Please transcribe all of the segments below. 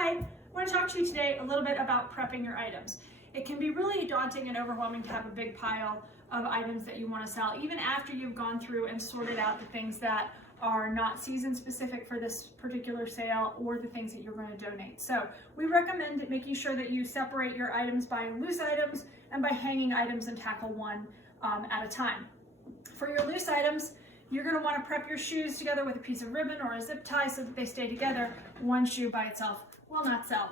Hi, I want to talk to you today a little bit about prepping your items. It can be really daunting and overwhelming to have a big pile of items that you want to sell, even after you've gone through and sorted out the things that are not season specific for this particular sale or the things that you're going to donate. So we recommend making sure that you separate your items by loose items and by hanging items and tackle one at a time. For your loose items, you're going to want to prep your shoes together with a piece of ribbon or a zip tie so that they stay together. One shoe by itself will not sell.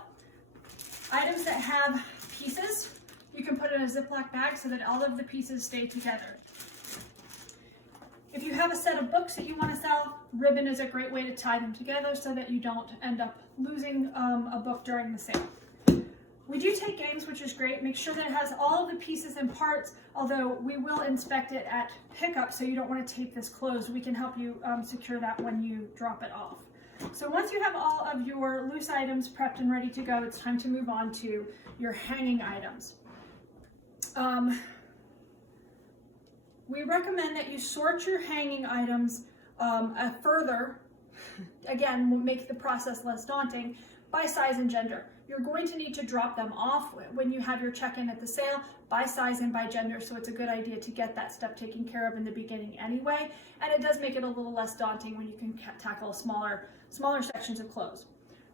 Items that have pieces, you can put in a Ziploc bag so that all of the pieces stay together. If you have a set of books that you want to sell, ribbon is a great way to tie them together so that you don't end up losing a book during the sale. We do take games, which is great. Make sure that it has all of the pieces and parts, although we will inspect it at pickup, so you don't want to tape this closed. We can help you secure that when you drop it off. So once you have all of your loose items prepped and ready to go, it's time to move on to your hanging items. We recommend that you sort your hanging items further, again, will make the process less daunting, by size and gender. You're going to need to drop them off when you have your check-in at the sale by size and by gender, so it's a good idea to get that step taken care of in the beginning anyway, and it does make it a little less daunting when you can tackle smaller sections of clothes.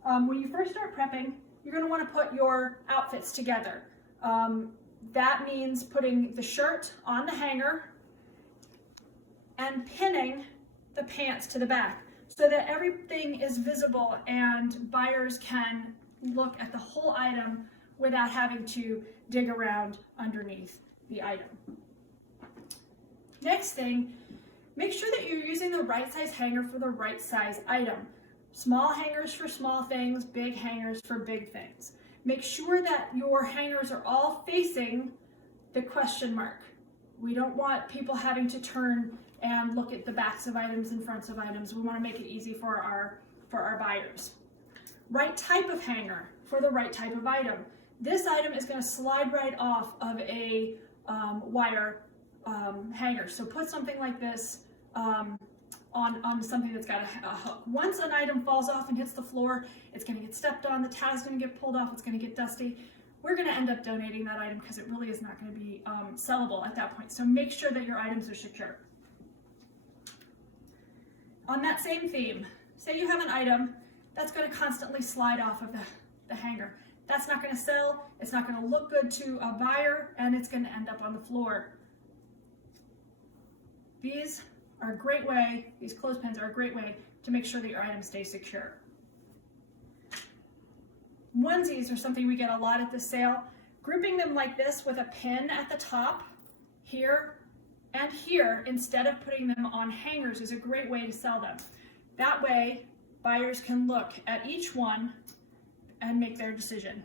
When you first start prepping, you're going to want to put your outfits together. That means putting the shirt on the hanger and pinning the pants to the back so that everything is visible and buyers can look at the whole item without having to dig around underneath the item. Next thing, make sure that you're using the right size hanger for the right size item. Small hangers for small things, big hangers for big things. Make sure that your hangers are all facing the question mark. We don't want people having to turn and look at the backs of items and fronts of items. We want to make it easy for our buyers. Right type of hanger for the right type of item. This item is going to slide right off of a wire hanger. So put something like this on something that's got a hook. Once an item falls off and hits the floor, it's going to get stepped on, the tag's going to get pulled off, it's going to get dusty. We're going to end up donating that item because it really is not going to be sellable at that point. So make sure that your items are secure. On that same theme, say you have an item that's going to constantly slide off of the hanger. That's not going to sell, it's not going to look good to a buyer, and it's going to end up on the floor. These are a great way, these clothespins are a great way to make sure that your items stay secure. Onesies are something we get a lot at the sale. Grouping them like this with a pin at the top, here and here, instead of putting them on hangers, is a great way to sell them. That way, buyers can look at each one and make their decision.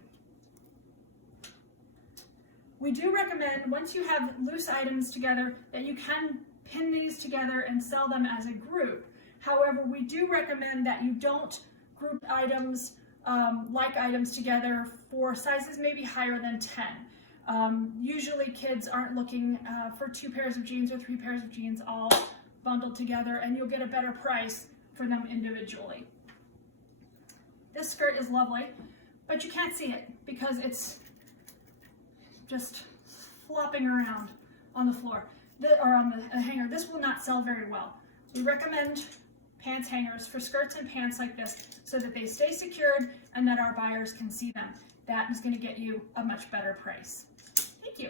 We do recommend, once you have loose items together, that you can pin these together and sell them as a group. However, we do recommend that you don't group items like items together for sizes maybe higher than 10. Usually kids aren't looking for 2 pairs of jeans or 3 pairs of jeans all bundled together, and you'll get a better price for them individually. This skirt is lovely, but you can't see it because it's just flopping around on the floor or on the hanger. This will not sell very well. We recommend pants hangers for skirts and pants like this so that they stay secured and that our buyers can see them. That is going to get you a much better price. Thank you.